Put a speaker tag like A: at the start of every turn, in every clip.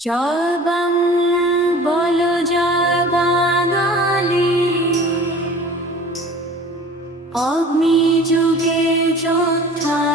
A: জবাং বল জবাঙালি অগ্নি যুগে যোদ্ধা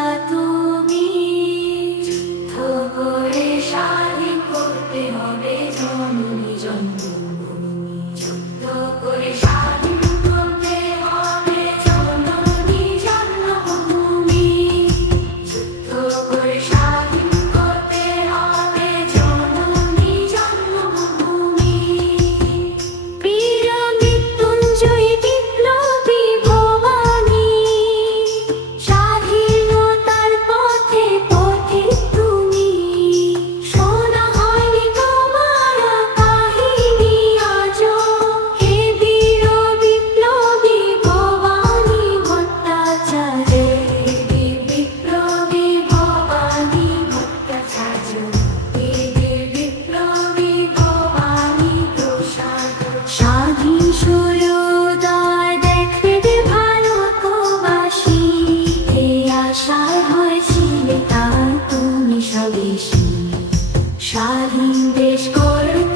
A: বেশি স্বাধীন দেশ করুন